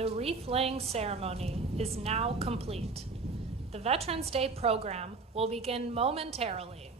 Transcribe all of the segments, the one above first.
The wreath-laying ceremony is now complete. The Veterans Day program will begin momentarily.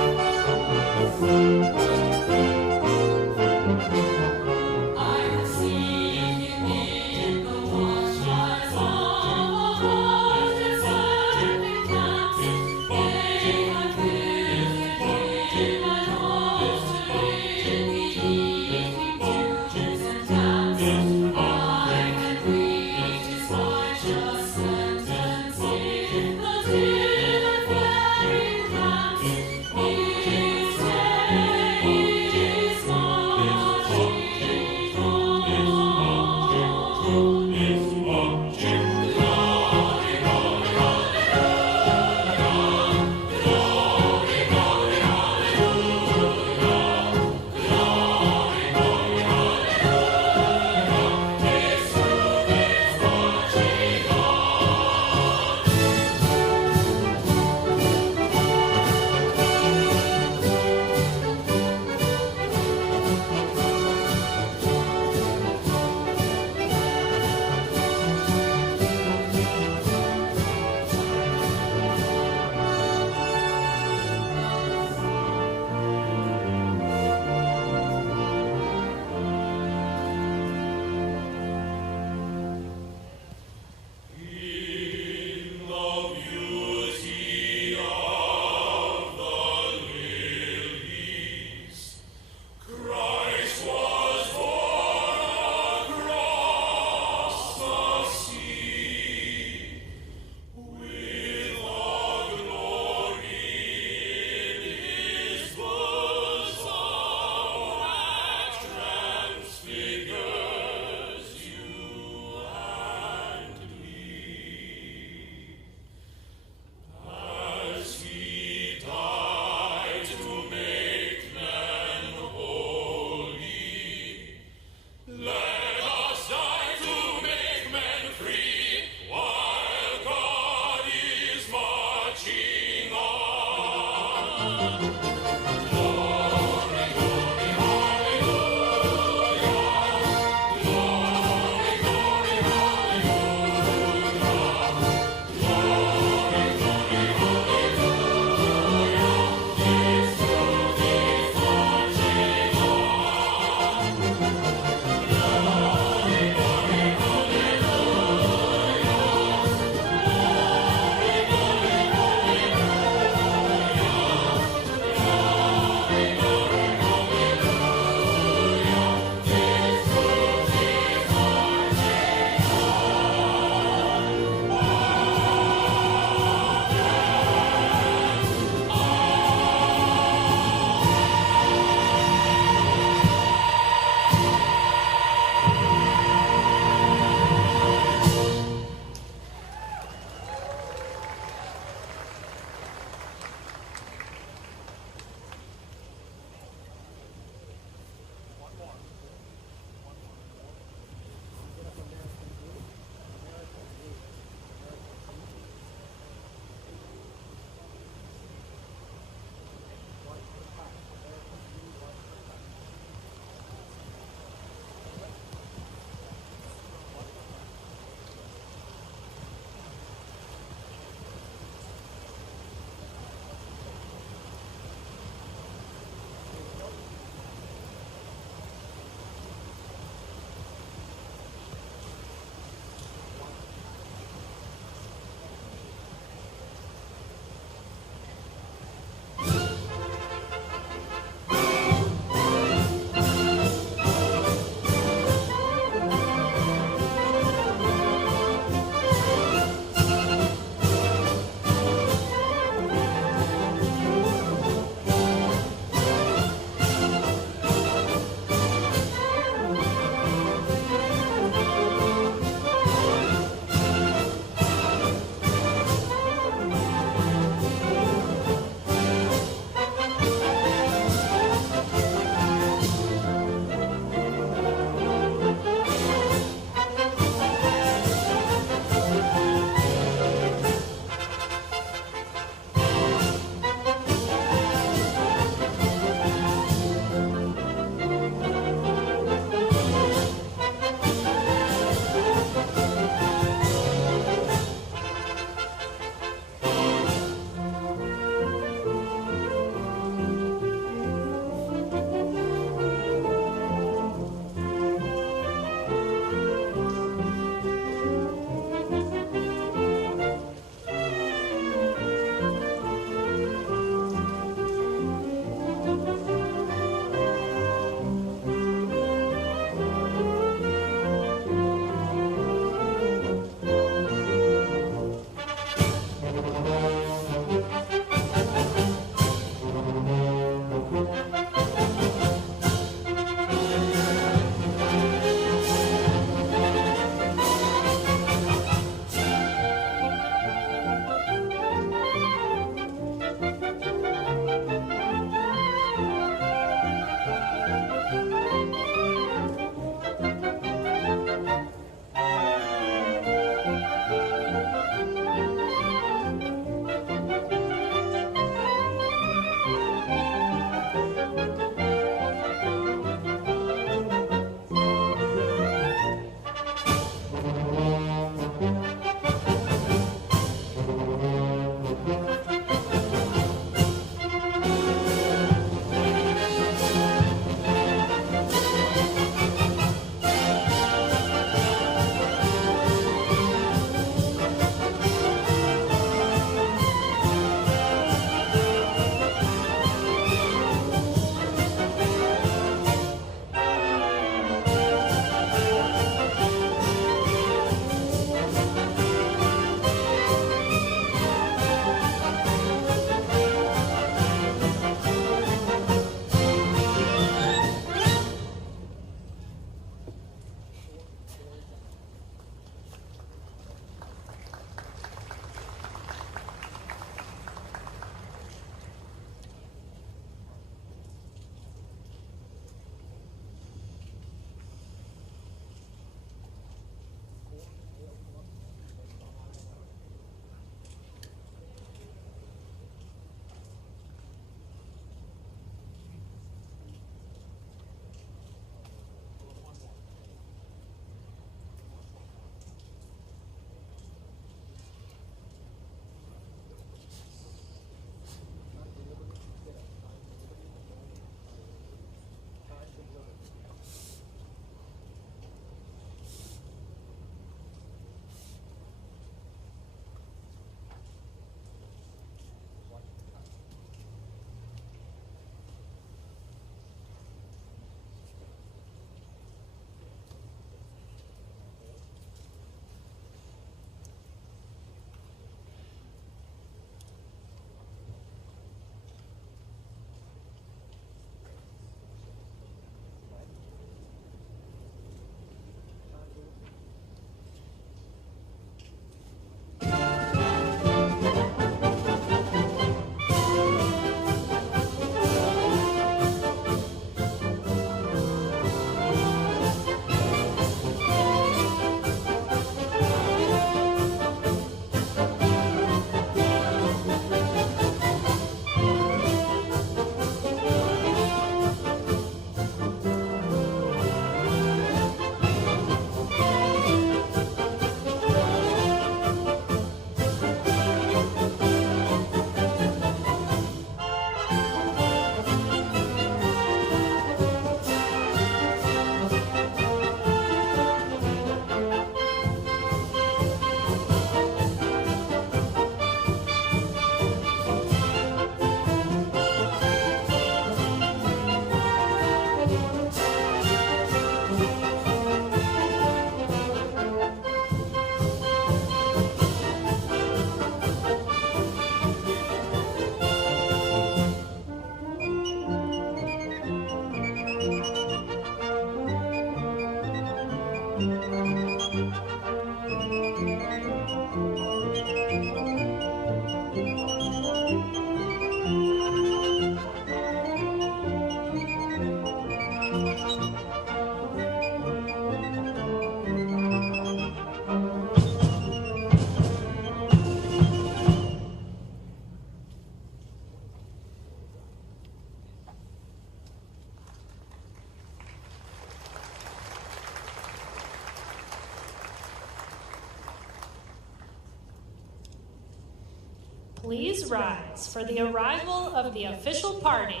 Please rise for the arrival of the official party.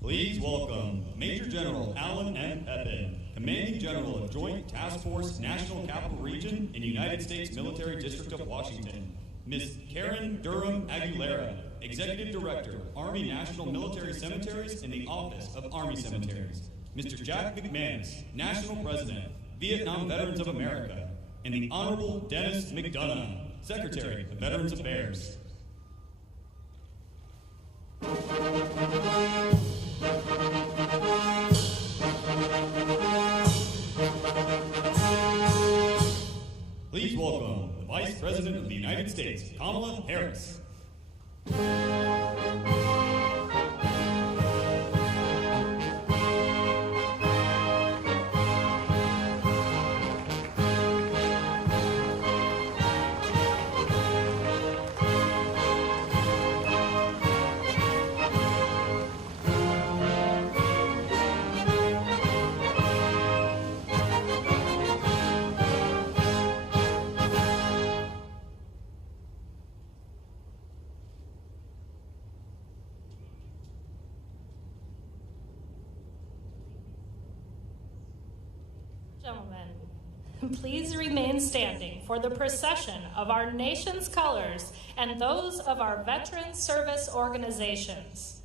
Please welcome Major General Alan M. Pepin, Commanding General of Joint Task Force National Capital Region in United States Military District of Washington. Ms. Karen Durham Aguilera, Executive Director, Army National Military Cemeteries in the Office of Army Cemeteries. Mr. Jack McManus, National President, Vietnam Veterans of America. And the Honorable Dennis McDonough, Secretary of Veterans Affairs. Please welcome the Vice President of the United States, Kamala Harris. Gentlemen, please remain standing for the procession of our nation's colors and those of our veteran service organizations.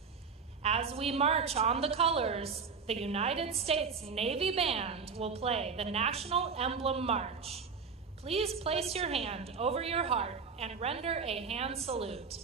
As we march on the colors, the United States Navy Band will play the National Emblem March. Please place your hand over your heart and render a hand salute.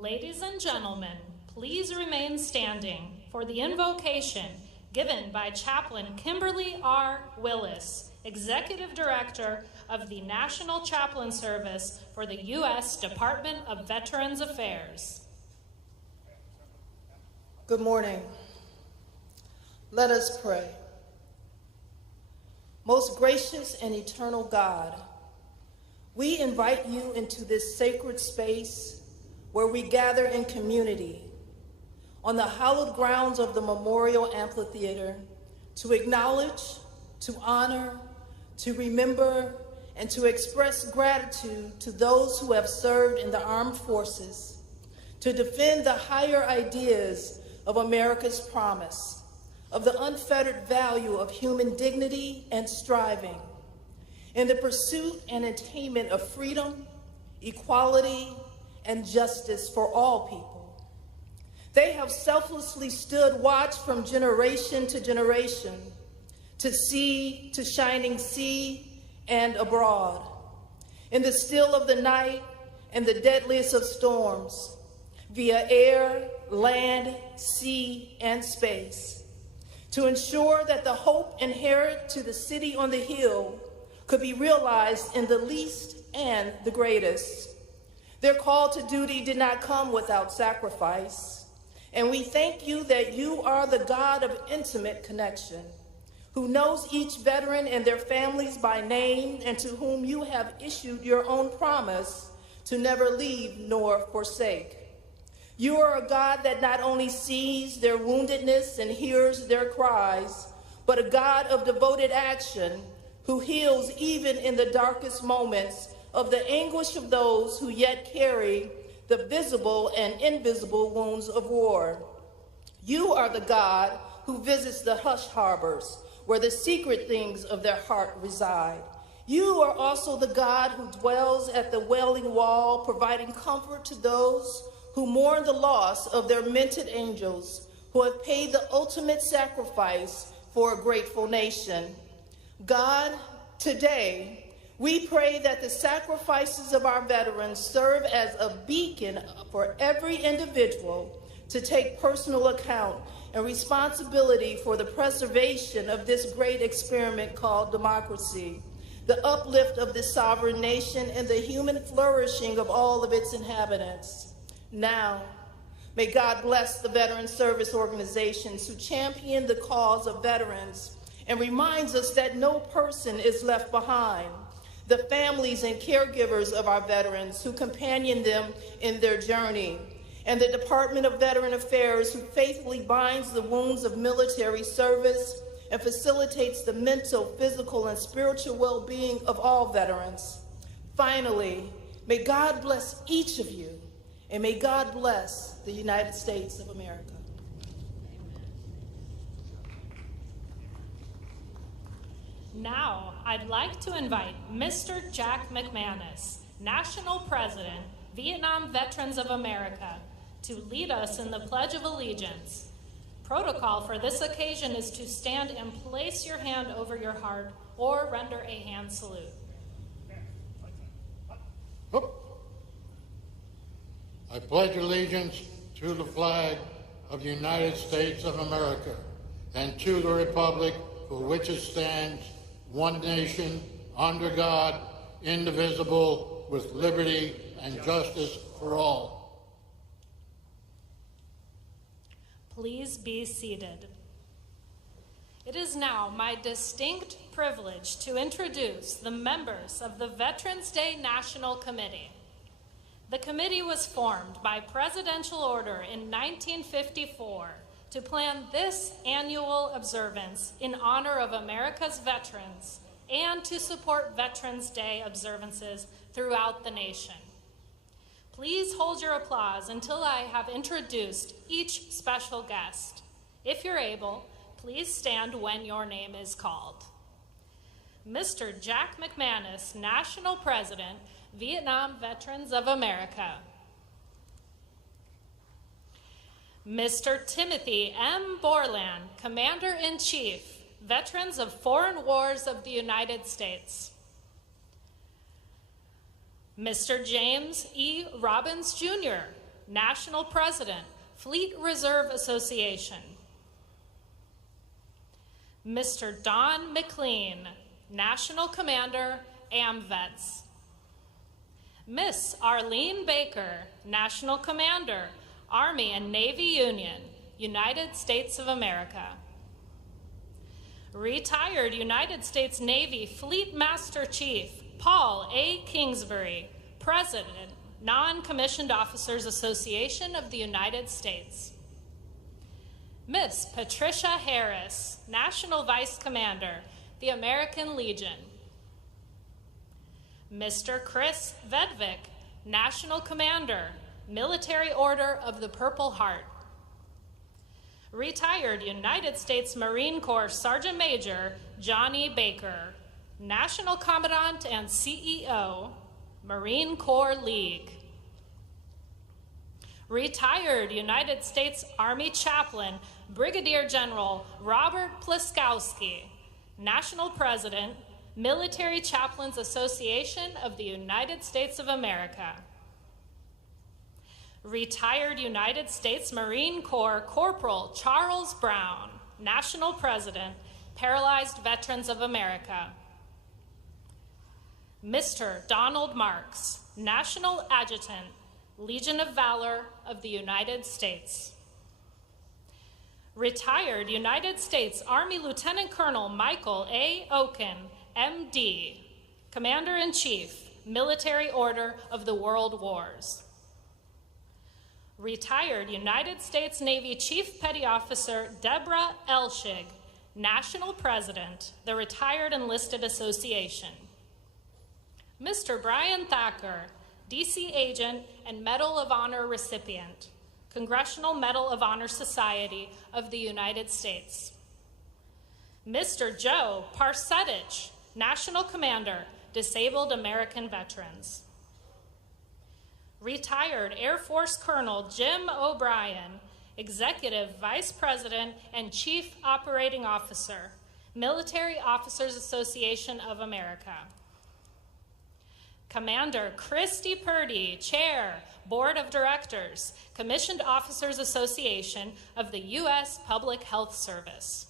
Ladies and gentlemen, please remain standing for the invocation given by Chaplain Kimberly R. Willis, Executive Director of the National Chaplain Service for the U.S. Department of Veterans Affairs. Good morning. Let us pray. Most gracious and eternal God, we invite you into this sacred space where we gather in community on the hallowed grounds of the Memorial Amphitheater to acknowledge, to honor, to remember, and to express gratitude to those who have served in the armed forces, to defend the higher ideas of America's promise, of the unfettered value of human dignity and striving, in the pursuit and attainment of freedom, equality, and justice for all people. They have selflessly stood watch from generation to generation, to sea, to shining sea, and abroad, in the still of the night and the deadliest of storms, via air, land, sea, and space, to ensure that the hope inherent to the city on the hill could be realized in the least and the greatest. Their call to duty did not come without sacrifice, and we thank you that you are the God of intimate connection, who knows each veteran and their families by name, and to whom you have issued your own promise to never leave nor forsake. You are a God that not only sees their woundedness and hears their cries, but a God of devoted action who heals even in the darkest moments of the anguish of those who yet carry the visible and invisible wounds of war. You are the God who visits the hush harbors where the secret things of their heart reside. You are also the God who dwells at the Wailing Wall, providing comfort to those who mourn the loss of their mentored angels, who have paid the ultimate sacrifice for a grateful nation. God, today, we pray that the sacrifices of our veterans serve as a beacon for every individual to take personal account and responsibility for the preservation of this great experiment called democracy, the uplift of this sovereign nation, and the human flourishing of all of its inhabitants. Now, may God bless the veteran service organizations who champion the cause of veterans and reminds us that no person is left behind, the families and caregivers of our veterans who companion them in their journey, and the Department of Veteran Affairs who faithfully binds the wounds of military service and facilitates the mental, physical, and spiritual well-being of all veterans. Finally, may God bless each of you, and may God bless the United States of America. Now, I'd like to invite Mr. Jack McManus, National President, Vietnam Veterans of America, to lead us in the Pledge of Allegiance. Protocol for this occasion is to stand and place your hand over your heart or render a hand salute. I pledge allegiance to the flag of the United States of America and to the republic for which it stands, one nation, under God, indivisible, with liberty and justice for all. Please be seated. It is now my distinct privilege to introduce the members of the Veterans Day National Committee. The committee was formed by presidential order in 1954 to plan this annual observance in honor of America's veterans and to support Veterans Day observances throughout the nation. Please hold your applause until I have introduced each special guest. If you're able, please stand when your name is called. Mr. Jack McManus, National President, Vietnam Veterans of America. Mr. Timothy M. Borland, Commander-in-Chief, Veterans of Foreign Wars of the United States. Mr. James E. Robbins, Jr., National President, Fleet Reserve Association. Mr. Don McLean, National Commander, AMVETS. Miss Arlene Baker, National Commander, Army and Navy Union, United States of America. Retired United States Navy Fleet Master Chief, Paul A. Kingsbury, President, Non-Commissioned Officers Association of the United States. Miss Patricia Harris, National Vice Commander, the American Legion. Mr. Chris Vedvik, National Commander, Military Order of the Purple Heart. Retired United States Marine Corps Sergeant Major Johnny Baker, National Commandant and CEO, Marine Corps League. Retired United States Army Chaplain Brigadier General Robert Pliskowski, National President, Military Chaplains Association of the United States of America. Retired United States Marine Corps Corporal Charles Brown, National President, Paralyzed Veterans of America. Mr. Donald Marks, National Adjutant, Legion of Valor of the United States. Retired United States Army Lieutenant Colonel Michael A. Oken, MD, Commander-in-Chief, Military Order of the World Wars. Retired United States Navy Chief Petty Officer Deborah Elshig, National President, the Retired Enlisted Association. Mr. Brian Thacker, DC Agent and Medal of Honor recipient, Congressional Medal of Honor Society of the United States. Mr. Joe Parsetich, National Commander, Disabled American Veterans. Retired Air Force Colonel Jim O'Brien, Executive Vice President and Chief Operating Officer, Military Officers Association of America. Commander Christy Purdy, Chair, Board of Directors, Commissioned Officers Association of the U.S. Public Health Service.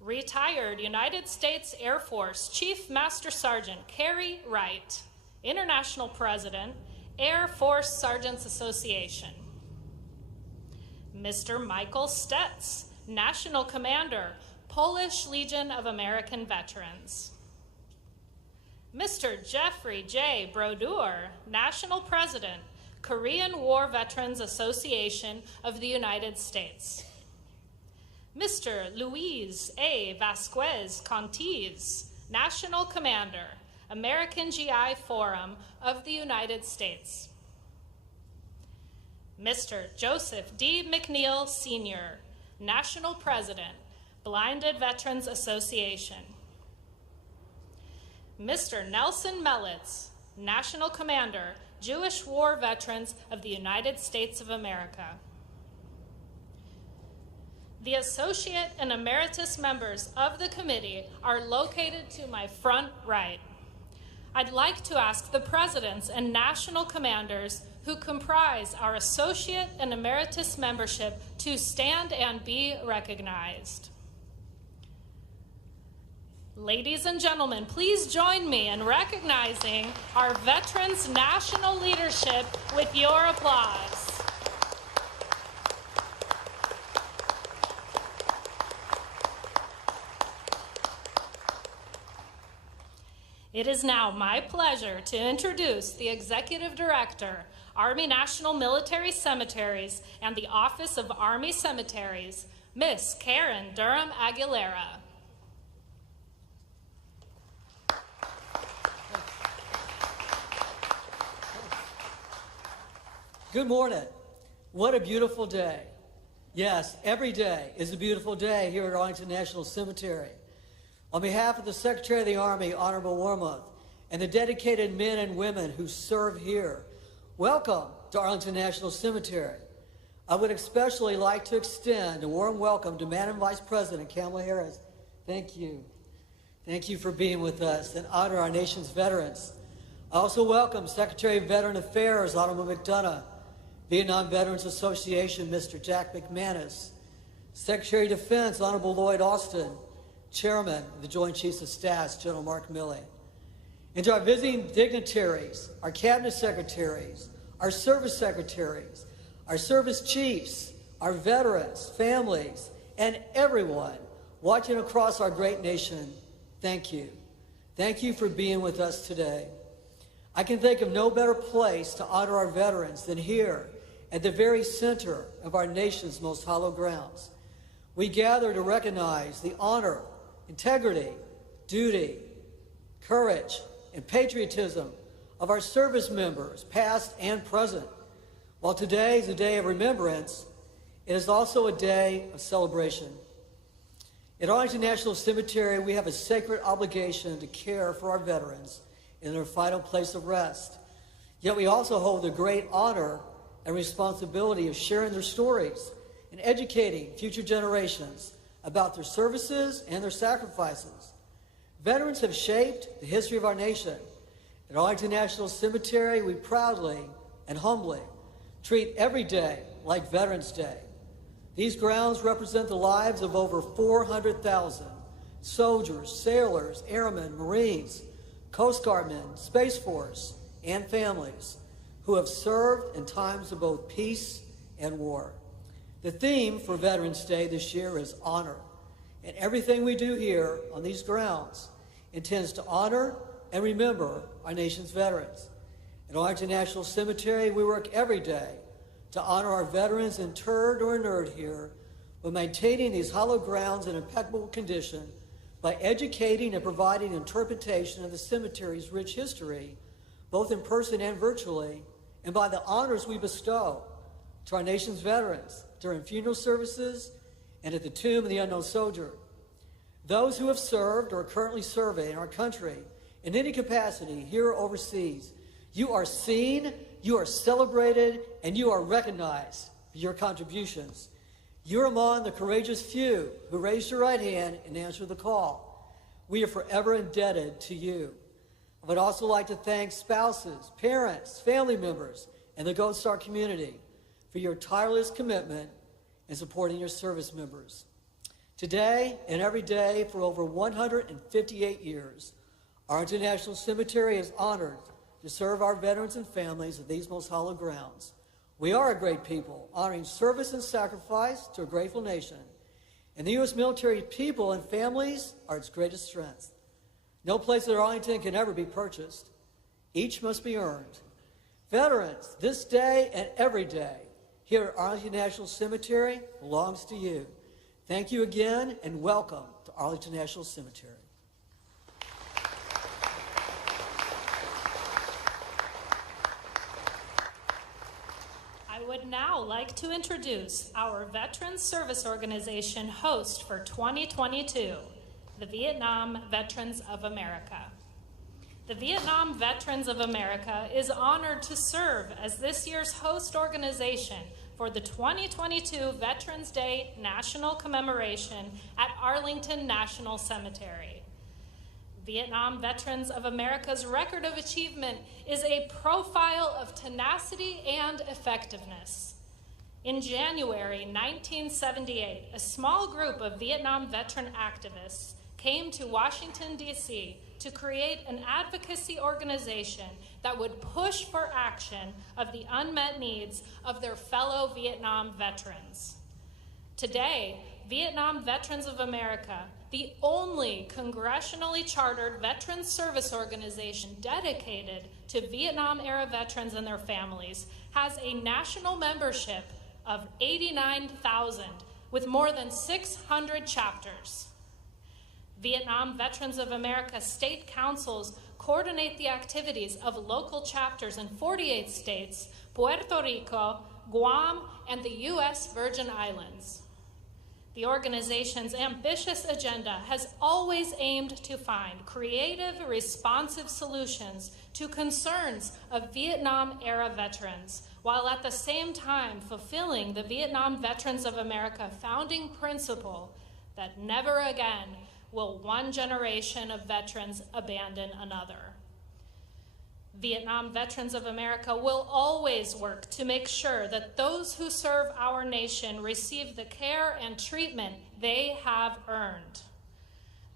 Retired United States Air Force Chief Master Sergeant Carrie Wright, International President, Air Force Sergeants Association. Mr. Michael Stetz, National Commander, Polish Legion of American Veterans. Mr. Jeffrey J. Brodeur, National President, Korean War Veterans Association of the United States. Mr. Luis A. Vasquez Contiz, National Commander, American GI Forum of the United States. Mr. Joseph D. McNeil, Sr., National President, Blinded Veterans Association. Mr. Nelson Melitz, National Commander, Jewish War Veterans of the United States of America. The associate and emeritus members of the committee are located to my front right. I'd like to ask the presidents and national commanders who comprise our associate and emeritus membership to stand and be recognized. Ladies and gentlemen, please join me in recognizing our veterans' national leadership with your applause. It is now my pleasure to introduce the Executive Director, Army National Military Cemeteries and the Office of Army Cemeteries, Miss Karen Durham Aguilera. Good morning. What a beautiful day. Yes, every day is a beautiful day here at Arlington National Cemetery. On behalf of the Secretary of the Army, Honorable Wormuth, and the dedicated men and women who serve here, welcome to Arlington National Cemetery. I would especially like to extend a warm welcome to Madam Vice President Kamala Harris. Thank you. Thank you for being with us and honor our nation's veterans. I also welcome Secretary of Veteran Affairs, Honorable McDonough, Vietnam Veterans Association, Mr. Jack McManus, Secretary of Defense, Honorable Lloyd Austin, Chairman of the Joint Chiefs of Staff, General Mark Milley. And to our visiting dignitaries, our cabinet secretaries, our service secretaries, our service chiefs, our veterans, families, and everyone watching across our great nation, thank you. Thank you for being with us today. I can think of no better place to honor our veterans than here at the very center of our nation's most hallowed grounds. We gather to recognize the honor, integrity, duty, courage, and patriotism of our service members, past and present. While today is a day of remembrance, it is also a day of celebration. At Arlington National Cemetery, we have a sacred obligation to care for our veterans in their final place of rest. Yet we also hold the great honor and responsibility of sharing their stories and educating future generations about their services and their sacrifices. Veterans have shaped the history of our nation. At Arlington National Cemetery, we proudly and humbly treat every day like Veterans Day. These grounds represent the lives of over 400,000 soldiers, sailors, airmen, Marines, Coast Guardmen, Space Force, and families who have served in times of both peace and war. The theme for Veterans Day this year is honor, and everything we do here on these grounds intends to honor and remember our nation's veterans. At Arlington National Cemetery, we work every day to honor our veterans interred or inurned here by maintaining these hallowed grounds in impeccable condition, by educating and providing interpretation of the cemetery's rich history, both in person and virtually, and by the honors we bestow to our nation's veterans during funeral services and at the tomb of the unknown soldier. Those who have served or are currently serving in our country in any capacity here or overseas, you are seen, you are celebrated, and you are recognized for your contributions. You're among the courageous few who raised your right hand and answered the call. We are forever indebted to you. I would also like to thank spouses, parents, family members, and the Gold Star community for your tireless commitment in supporting your service members. Today and every day for over 158 years, Arlington National Cemetery is honored to serve our veterans and families of these most hallowed grounds. We are a great people, honoring service and sacrifice to a grateful nation. And the U.S. military people and families are its greatest strength. No place at Arlington can ever be purchased. Each must be earned. Veterans, this day and every day here at Arlington National Cemetery belongs to you. Thank you again, and welcome to Arlington National Cemetery. I would now like to introduce our Veterans Service Organization host for 2022, the Vietnam Veterans of America. The Vietnam Veterans of America is honored to serve as this year's host organization for the 2022 Veterans Day National Commemoration at Arlington National Cemetery. Vietnam Veterans of America's record of achievement is a profile of tenacity and effectiveness. In January 1978, a small group of Vietnam veteran activists came to Washington, D.C. to create an advocacy organization that would push for action of the unmet needs of their fellow Vietnam veterans. Today, Vietnam Veterans of America, the only congressionally chartered veterans service organization dedicated to Vietnam-era veterans and their families, has a national membership of 89,000 with more than 600 chapters. Vietnam Veterans of America state councils coordinate the activities of local chapters in 48 states, Puerto Rico, Guam, and the U.S. Virgin Islands. The organization's ambitious agenda has always aimed to find creative, responsive solutions to concerns of Vietnam-era veterans, while at the same time fulfilling the Vietnam Veterans of America founding principle that never again will one generation of veterans abandon another. Vietnam Veterans of America will always work to make sure that those who serve our nation receive the care and treatment they have earned.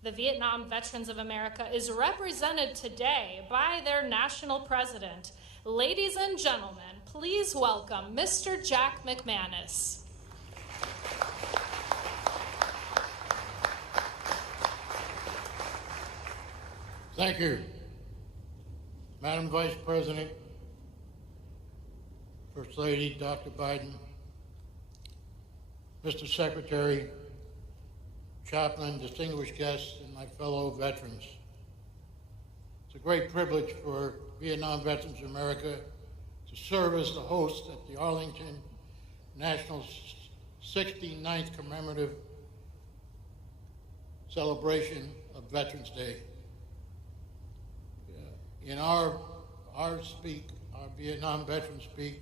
The Vietnam Veterans of America is represented today by their national president. Ladies and gentlemen, please welcome Mr. Jack McManus. Thank you. Madam Vice President, First Lady, Dr. Biden, Mr. Secretary, Chaplain, distinguished guests, and my fellow veterans. It's a great privilege for Vietnam Veterans of America to serve as the host at the Arlington National 69th Commemorative Celebration of Veterans Day. In our Vietnam veterans speak,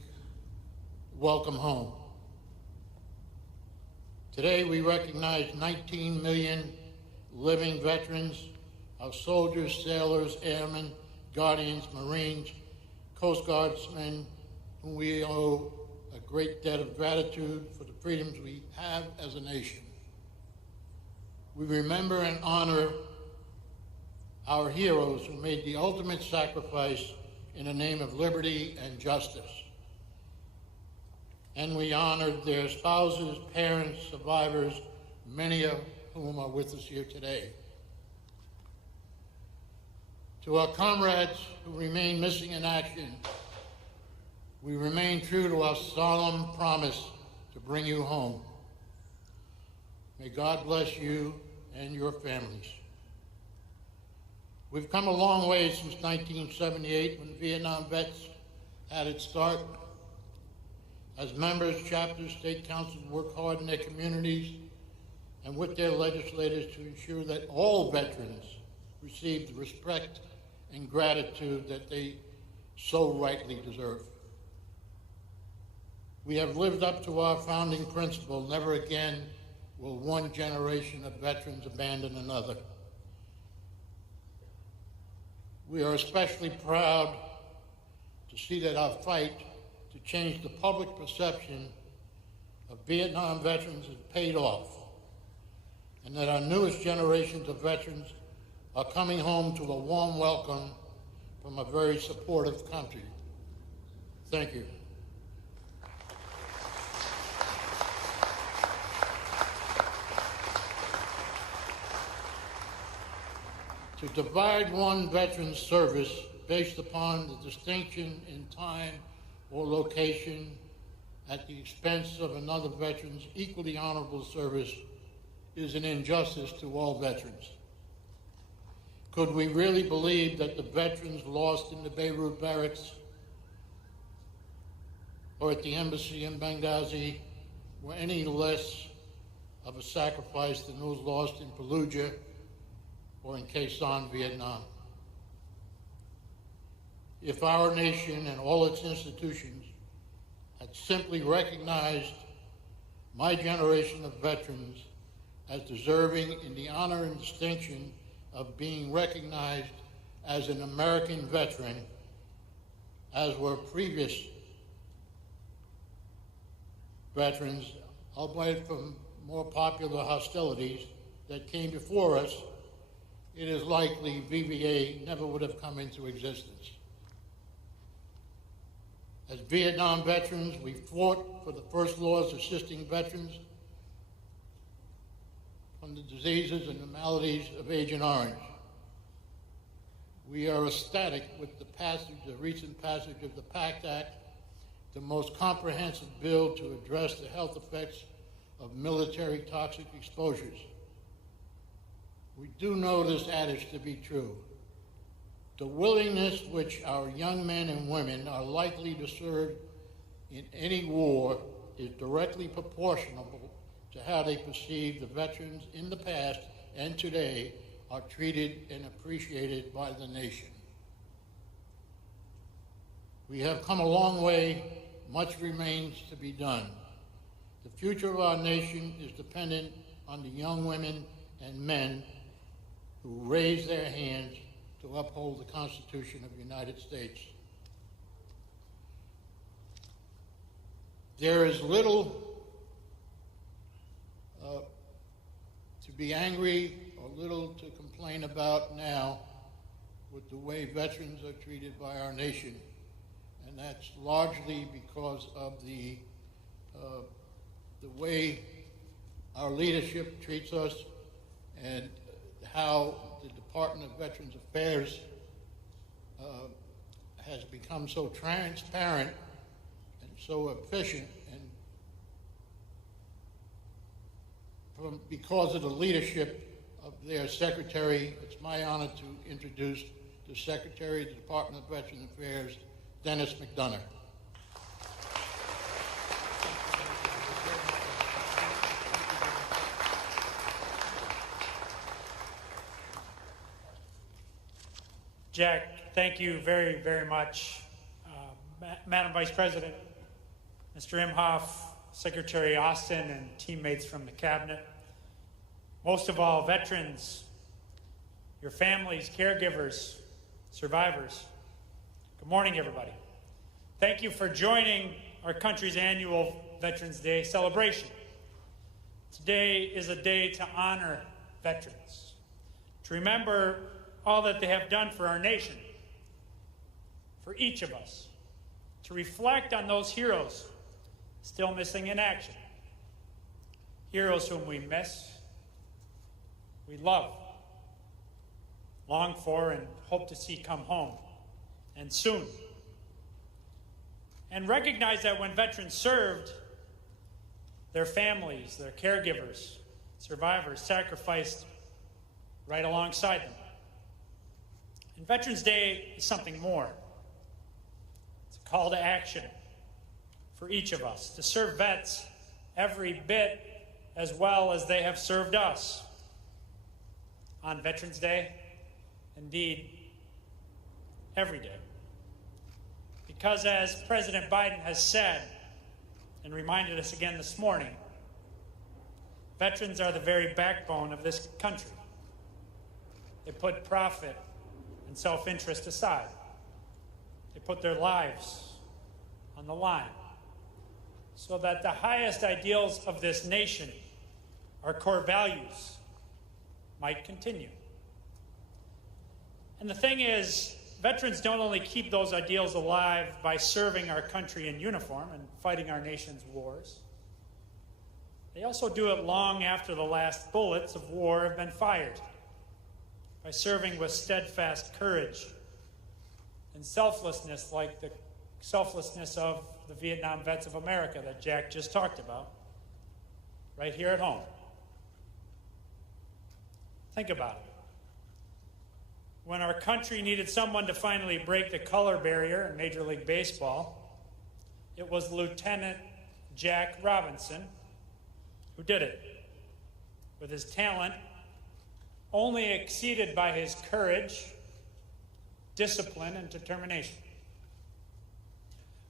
welcome home. Today we recognize 19 million living veterans, our soldiers, sailors, airmen, guardians, Marines, Coast Guardsmen, whom we owe a great debt of gratitude for the freedoms we have as a nation. We remember and honor our heroes who made the ultimate sacrifice in the name of liberty and justice. And we honored their spouses, parents, survivors, many of whom are with us here today. To our comrades who remain missing in action, we remain true to our solemn promise to bring you home. May God bless you and your families. We've come a long way since 1978 when Vietnam Vets had its start. As members, chapters, state councils work hard in their communities and with their legislators to ensure that all veterans receive the respect and gratitude that they so rightly deserve. We have lived up to our founding principle, never again will one generation of veterans abandon another. We are especially proud to see that our fight to change the public perception of Vietnam veterans has paid off, and that our newest generations of veterans are coming home to a warm welcome from a very supportive country. Thank you. To divide one veteran's service based upon the distinction in time or location at the expense of another veteran's equally honorable service is an injustice to all veterans. Could we really believe that the veterans lost in the Beirut barracks or at the embassy in Benghazi were any less of a sacrifice than those lost in Fallujah or in Khe Sanh, Vietnam? If our nation and all its institutions had simply recognized my generation of veterans as deserving in the honor and distinction of being recognized as an American veteran, as were previous veterans, albeit from more popular hostilities that came before us, it is likely VBA never would have come into existence. As Vietnam veterans, we fought for the first laws assisting veterans from the diseases and the maladies of Agent Orange. We are ecstatic with the recent passage of the PACT Act, the most comprehensive bill to address the health effects of military toxic exposures. We do know this adage to be true. The willingness which our young men and women are likely to serve in any war is directly proportional to how they perceive the veterans in the past and today are treated and appreciated by the nation. We have come a long way. Much remains to be done. The future of our nation is dependent on the young women and men who raise their hands to uphold the Constitution of the United States. There is little to be angry or little to complain about now with the way veterans are treated by our nation. And that's largely because of the way our leadership treats us and how the Department of Veterans Affairs has become so transparent and so efficient, and because of the leadership of their secretary, it's my honor to introduce the Secretary of the Department of Veterans Affairs, Dennis McDonough. Jack, thank you very, very much. Madam Vice President, Mr. Imhoff, Secretary Austin, and teammates from the Cabinet. Most of all, veterans, your families, caregivers, survivors. Good morning, everybody. Thank you for joining our country's annual Veterans Day celebration. Today is a day to honor veterans, to remember all that they have done for our nation, for each of us, to reflect on those heroes still missing in action, heroes whom we miss, we love, long for, and hope to see come home, and soon. And recognize that when veterans served, their families, their caregivers, survivors sacrificed right alongside them. And Veterans Day is something more. It's a call to action for each of us to serve vets every bit as well as they have served us. On Veterans Day, indeed, every day. Because as President Biden has said and reminded us again this morning, veterans are the very backbone of this country. They put profit and self-interest aside. They put their lives on the line so that the highest ideals of this nation, our core values, might continue. And the thing is, veterans don't only keep those ideals alive by serving our country in uniform and fighting our nation's wars. They also do it long after the last bullets of war have been fired, by serving with steadfast courage and selflessness, like the selflessness of the Vietnam vets of America that Jack just talked about, right here at home. Think about it. When our country needed someone to finally break the color barrier in Major League Baseball, it was Lieutenant Jack Robinson who did it, with his talent only exceeded by his courage, discipline, and determination.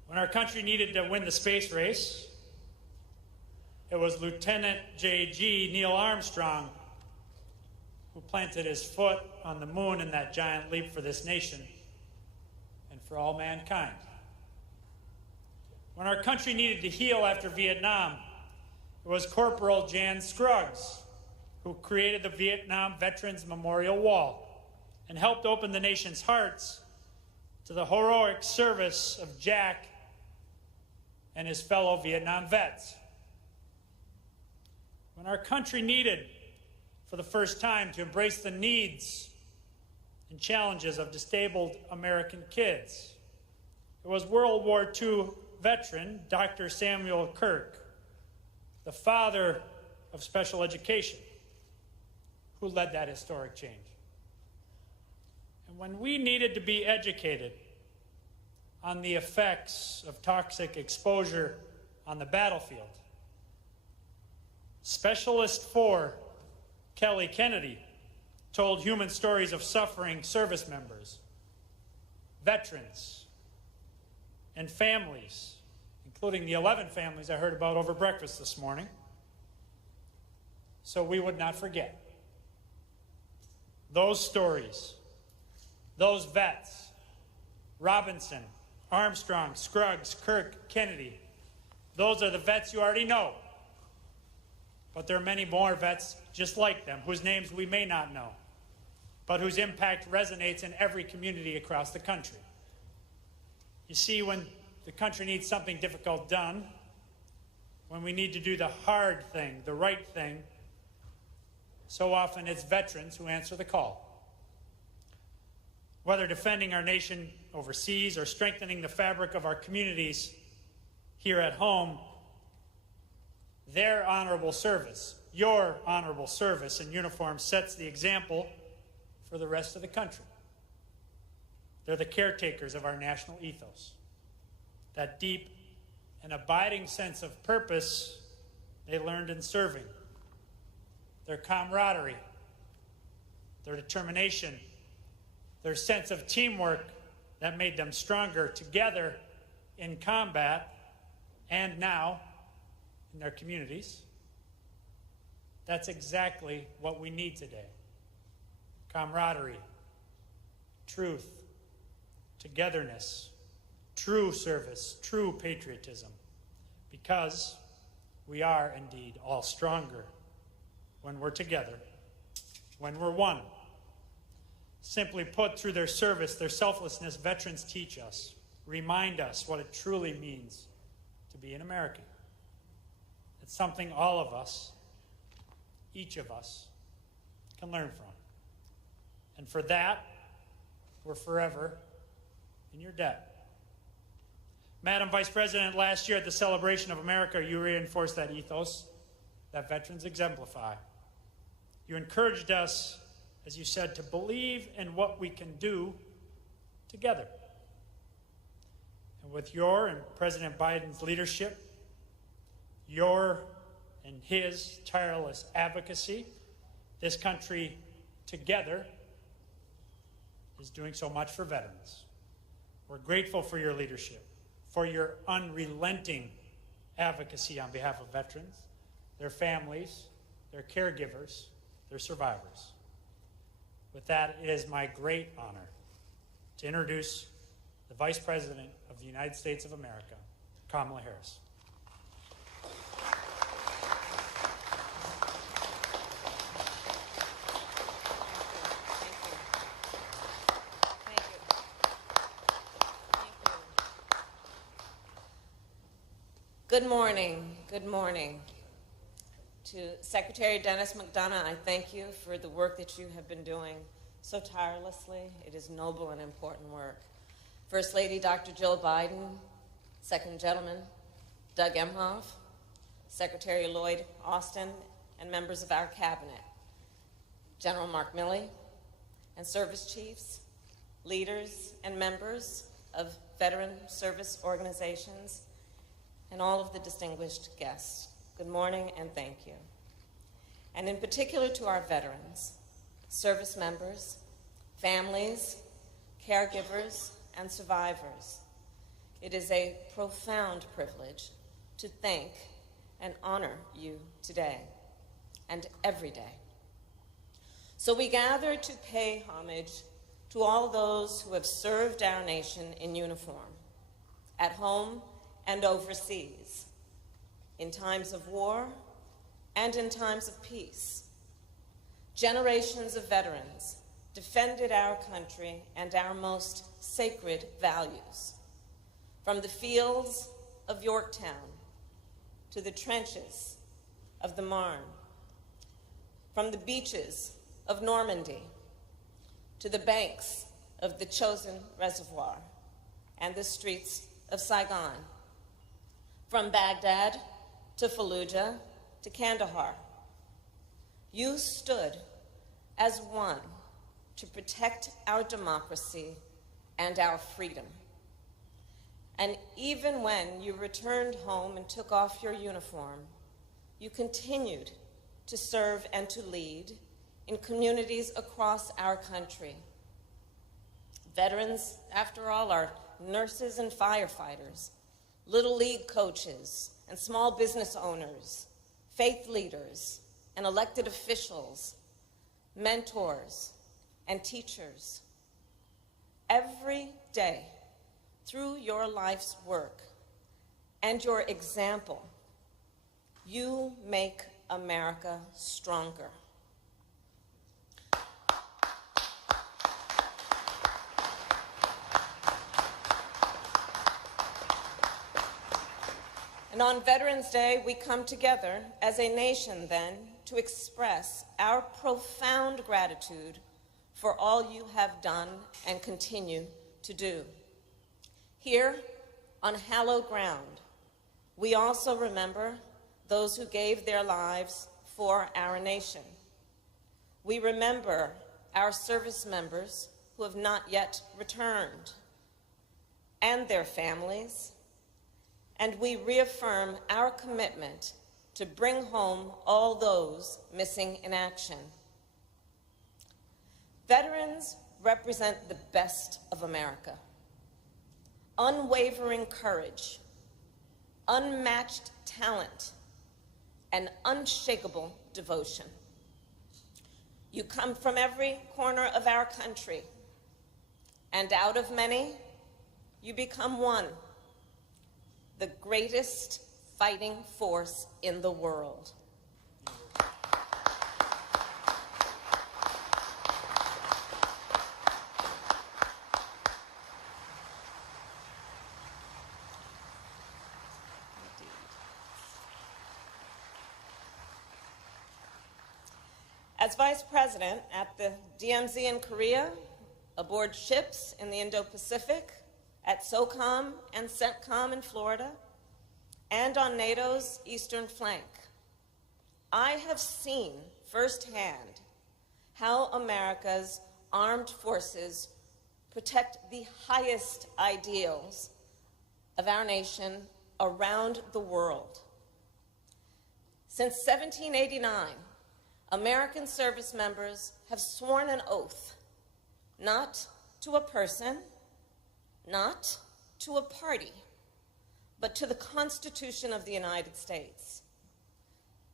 When our country needed to win the space race, it was Lieutenant J.G. Neil Armstrong who planted his foot on the moon in that giant leap for this nation and for all mankind. When our country needed to heal after Vietnam, it was Corporal Jan Scruggs who created the Vietnam Veterans Memorial Wall and helped open the nation's hearts to the heroic service of Jack and his fellow Vietnam vets. When our country needed, for the first time, to embrace the needs and challenges of disabled American kids, it was World War II veteran Dr. Samuel Kirk, the father of special education, who led that historic change. And when we needed to be educated on the effects of toxic exposure on the battlefield, Specialist 4 Kelly Kennedy told human stories of suffering service members, veterans, and families, including the 11 families I heard about over breakfast this morning, so we would not forget. Those stories, those vets, Robinson, Armstrong, Scruggs, Kirk, Kennedy, Those are the vets you already know. But there are many more vets just like them, whose names we may not know, but whose impact resonates in every community across the country. You see, when the country needs something difficult done, when we need to do the hard thing, the right thing, so often it's veterans who answer the call. Whether defending our nation overseas or strengthening the fabric of our communities here at home, their honorable service, your honorable service in uniform sets the example for the rest of the country. They're the caretakers of our national ethos. That deep and abiding sense of purpose they learned in serving. Their camaraderie, their determination, their sense of teamwork that made them stronger together in combat and now in their communities. That's exactly what we need today. Camaraderie, truth, togetherness, true service, true patriotism, because we are indeed all stronger when we're together, when we're one. Simply put, through their service, their selflessness, veterans teach us, remind us what it truly means to be an American. It's something all of us, each of us, can learn from. And for that, we're forever in your debt. Madam Vice President, last year at the Celebration of America, you reinforced that ethos that veterans exemplify. You encouraged us, as you said, to believe in what we can do together. And with your and President Biden's leadership, your and his tireless advocacy, this country together is doing so much for veterans. We're grateful for your leadership, for your unrelenting advocacy on behalf of veterans, their families, their caregivers, their survivors. With that, it is my great honor to introduce the Vice President of the United States of America, Kamala Harris. Good morning. Good morning. To Secretary Dennis McDonough, I thank you for the work that you have been doing so tirelessly. It is noble and important work. First Lady Dr. Jill Biden, Second Gentleman Doug Emhoff, Secretary Lloyd Austin, and members of our cabinet, General Mark Milley, and service chiefs, leaders, and members of veteran service organizations, and all of the distinguished guests. Good morning and thank you. And in particular to our veterans, service members, families, caregivers, and survivors. It is a profound privilege to thank and honor you today and every day. So we gather to pay homage to all those who have served our nation in uniform, at home and overseas, in times of war and in times of peace. Generations of veterans defended our country and our most sacred values, from the fields of Yorktown to the trenches of the Marne, from the beaches of Normandy to the banks of the Chosin Reservoir and the streets of Saigon, from Baghdad to Fallujah to Kandahar. You stood as one to protect our democracy and our freedom. And even when you returned home and took off your uniform, you continued to serve and to lead in communities across our country. Veterans, after all, are nurses and firefighters, Little League coaches and small business owners, faith leaders and elected officials, mentors and teachers. Every day, through your life's work and your example, you make America stronger. And on Veterans Day, we come together as a nation then to express our profound gratitude for all you have done and continue to do. Here, on hallowed ground, we also remember those who gave their lives for our nation. We remember our service members who have not yet returned and their families, and we reaffirm our commitment to bring home all those missing in action. Veterans represent the best of America. Unwavering courage, unmatched talent, and unshakable devotion. You come from every corner of our country, and out of many, you become one, the greatest fighting force in the world. As Vice President at the DMZ in Korea, aboard ships in the Indo-Pacific, at SOCOM and CENTCOM in Florida, and on NATO's eastern flank, I have seen firsthand how America's armed forces protect the highest ideals of our nation around the world. Since 1789, American service members have sworn an oath not to a person, not to a party, but to the Constitution of the United States,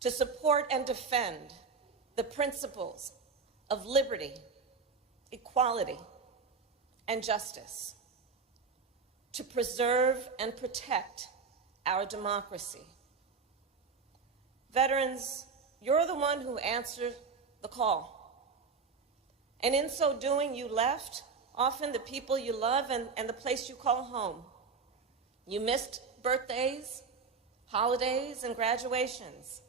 to support and defend the principles of liberty, equality, and justice, to preserve and protect our democracy. Veterans, you're the one who answered the call. And in so doing, you left often the people you love and the place you call home. You missed birthdays, holidays, and graduations.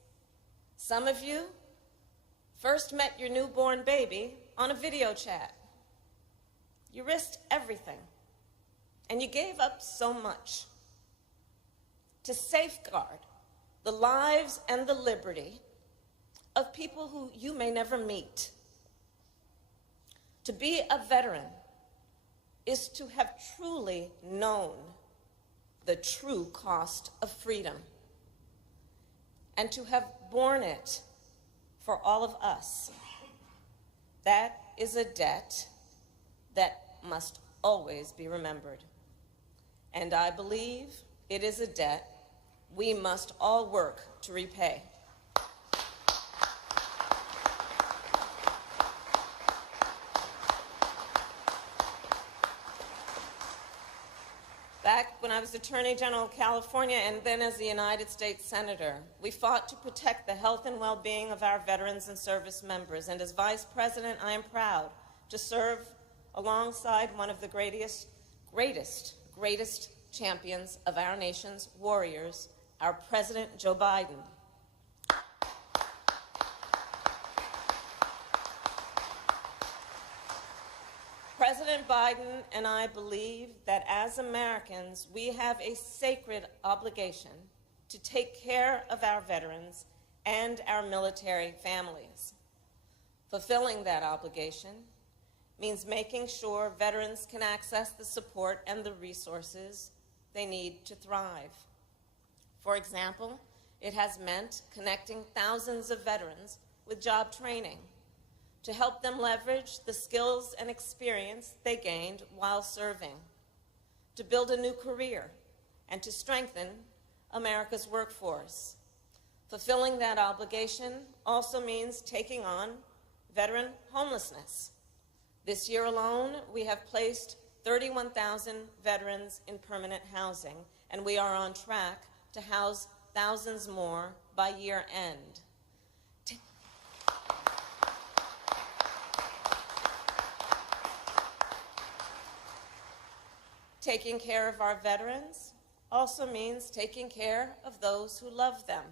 Some of you first met your newborn baby on a video chat. You risked everything, and you gave up so much to safeguard the lives and the liberty of people who you may never meet. To be a veteran is to have truly known the true cost of freedom and to have borne it for all of us. That is a debt that must always be remembered. And I believe it is a debt we must all work to repay. Back when I was Attorney General of California and then as the United States Senator, we fought to protect the health and well-being of our veterans and service members. And as Vice President, I am proud to serve alongside one of the greatest champions of our nation's warriors, our President, Joe Biden. President Biden and I believe that as Americans, we have a sacred obligation to take care of our veterans and our military families. Fulfilling that obligation means making sure veterans can access the support and the resources they need to thrive. For example, it has meant connecting thousands of veterans with job training to help them leverage the skills and experience they gained while serving, to build a new career, and to strengthen America's workforce. Fulfilling that obligation also means taking on veteran homelessness. This year alone, we have placed 31,000 veterans in permanent housing, and we are on track to house thousands more by year end. Taking care of our veterans also means taking care of those who love them.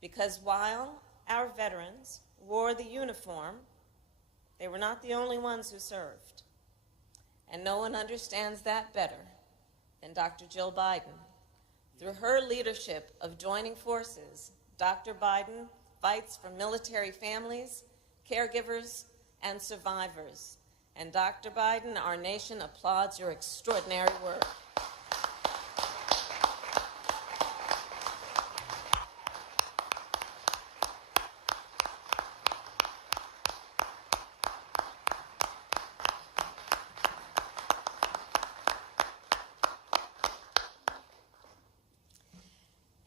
Because while our veterans wore the uniform, they were not the only ones who served. And no one understands that better than Dr. Jill Biden. Through her leadership of joining forces, Dr. Biden fights for military families, caregivers, and survivors. And Dr. Biden, our nation applauds your extraordinary work.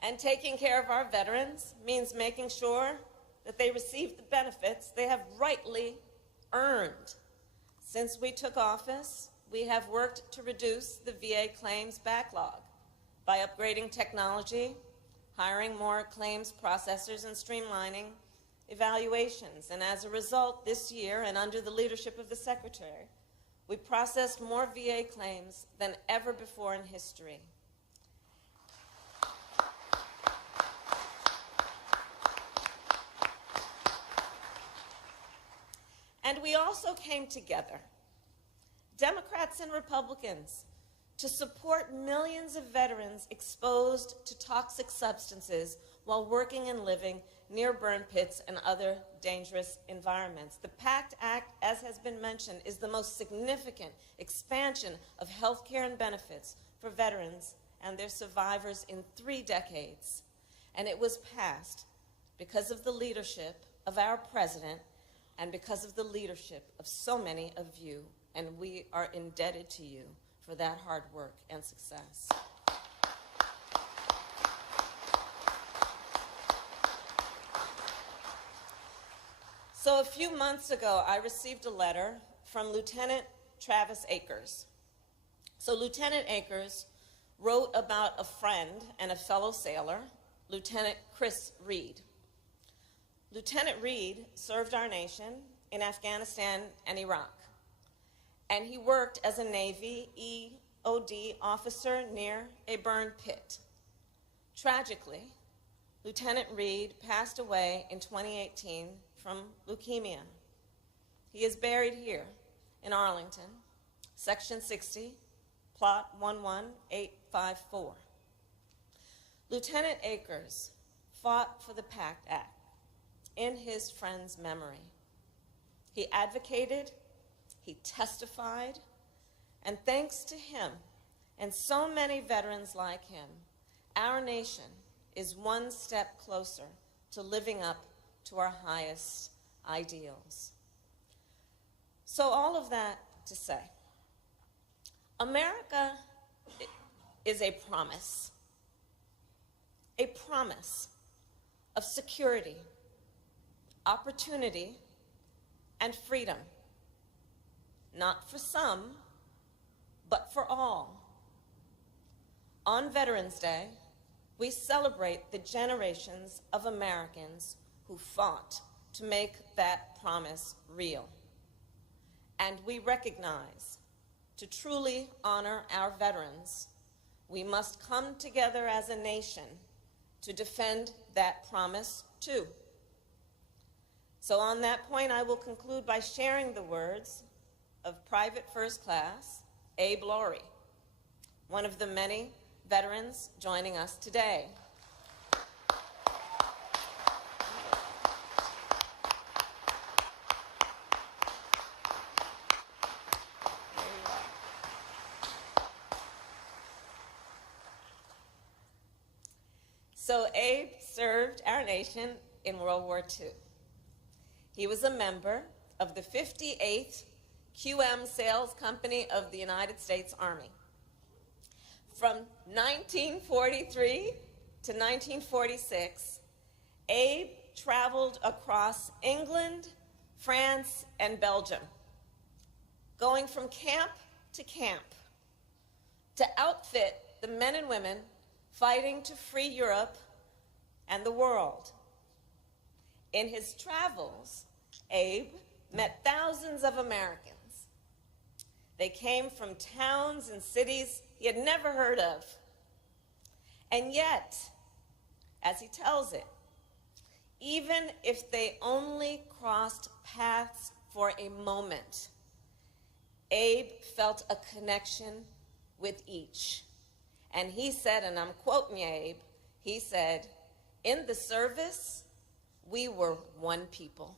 And taking care of our veterans means making sure that they receive the benefits they have rightly earned. Since we took office, we have worked to reduce the VA claims backlog by upgrading technology, hiring more claims processors, and streamlining evaluations. And as a result, this year, and under the leadership of the Secretary, we processed more VA claims than ever before in history. And we also came together, Democrats and Republicans, to support millions of veterans exposed to toxic substances while working and living near burn pits and other dangerous environments. The PACT Act, as has been mentioned, is the most significant expansion of health care and benefits for veterans and their survivors in 3 decades. And it was passed because of the leadership of our president and because of the leadership of so many of you, and we are indebted to you for that hard work and success. So a few months ago, I received a letter from Lieutenant Travis Akers. So Lieutenant Akers wrote about a friend and a fellow sailor, Lieutenant Chris Reed. Lieutenant Reed served our nation in Afghanistan and Iraq, and he worked as a Navy EOD officer near a burn pit. Tragically, Lieutenant Reed passed away in 2018 from leukemia. He is buried here in Arlington, Section 60, Plot 11854. Lieutenant Akers fought for the PACT Act in his friend's memory. He advocated, he testified, and thanks to him and so many veterans like him, our nation is one step closer to living up to our highest ideals. So all of that to say, America is a promise of security, opportunity, and freedom, not for some, but for all. On Veterans Day, we celebrate the generations of Americans who fought to make that promise real. And we recognize, to truly honor our veterans, we must come together as a nation to defend that promise too. So on that point, I will conclude by sharing the words of Private First Class Abe Laurie, one of the many veterans joining us today. So Abe served our nation in World War II. He was a member of the 58th QM Sales Company of the United States Army. From 1943 to 1946, Abe traveled across England, France, and Belgium, going from camp to outfit the men and women fighting to free Europe and the world. In his travels, Abe met thousands of Americans. They came from towns and cities he had never heard of. And yet, as he tells it, even if they only crossed paths for a moment, Abe felt a connection with each. And he said, and I'm quoting Abe, he said, "In the service, we were one people."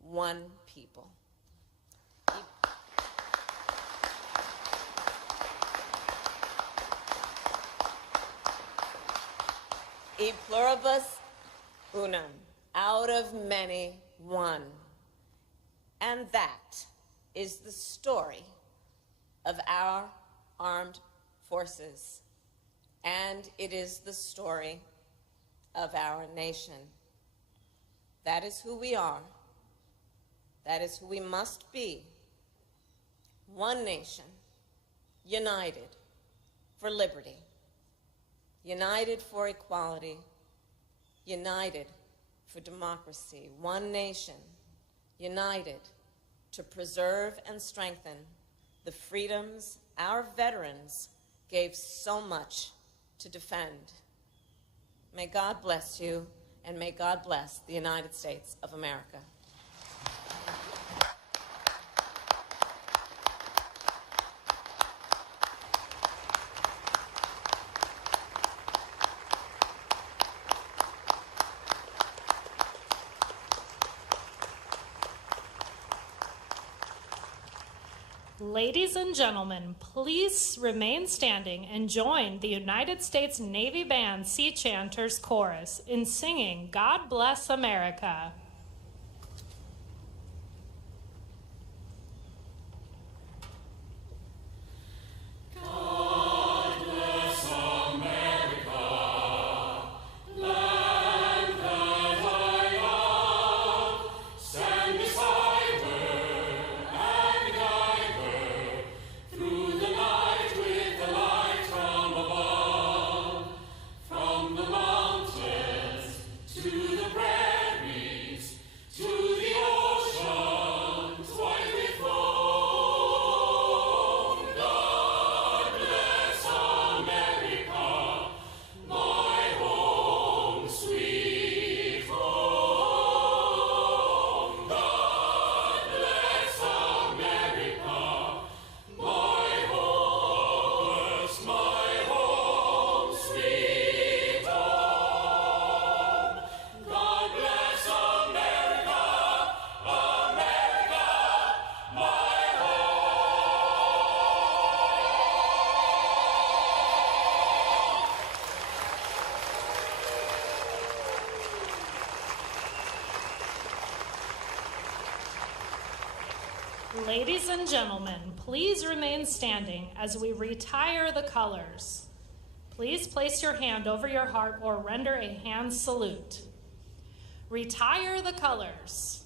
One people. E pluribus unum, out of many, one. And that is the story of our armed forces. And it is the story of our nation. That is who we are. That is who we must be. One nation, united for liberty, united for equality, united for democracy. One nation, united to preserve and strengthen the freedoms our veterans gave so much to defend. May God bless you, and may God bless the United States of America. Ladies and gentlemen, please remain standing and join the United States Navy Band Sea Chanters Chorus in singing God Bless America. Ladies and gentlemen, please remain standing as we retire the colors. Please place your hand over your heart or render a hand salute. Retire the colors.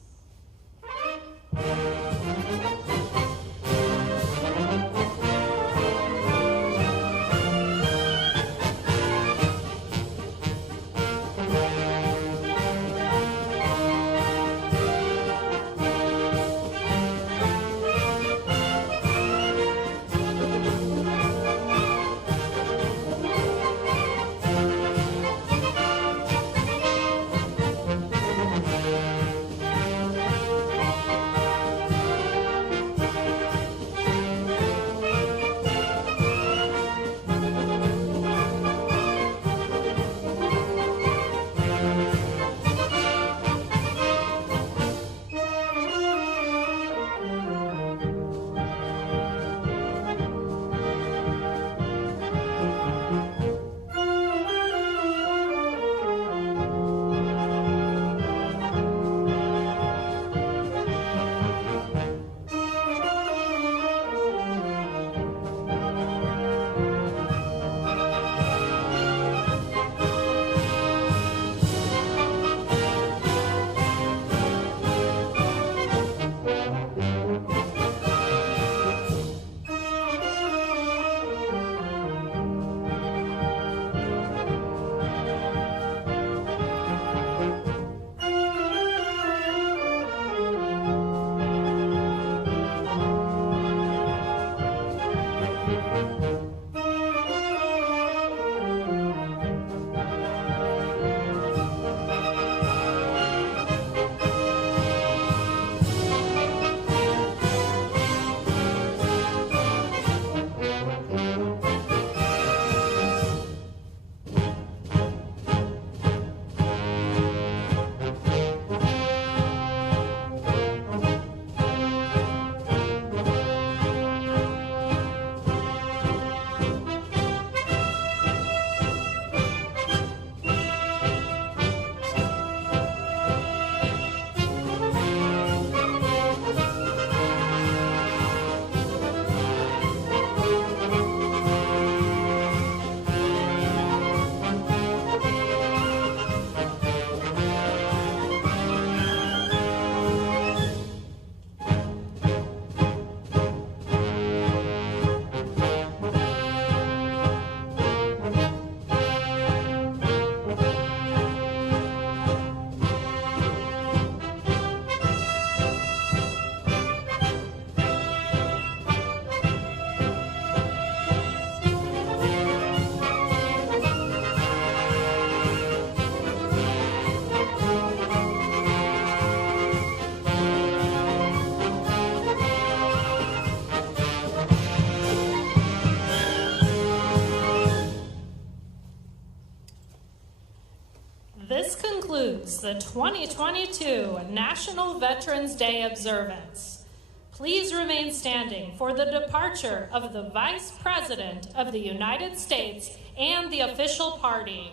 This concludes the 2022 National Veterans Day observance. Please remain standing for the departure of the Vice President of the United States and the official party.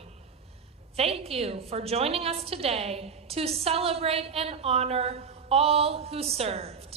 Thank you for joining us today to celebrate and honor all who served.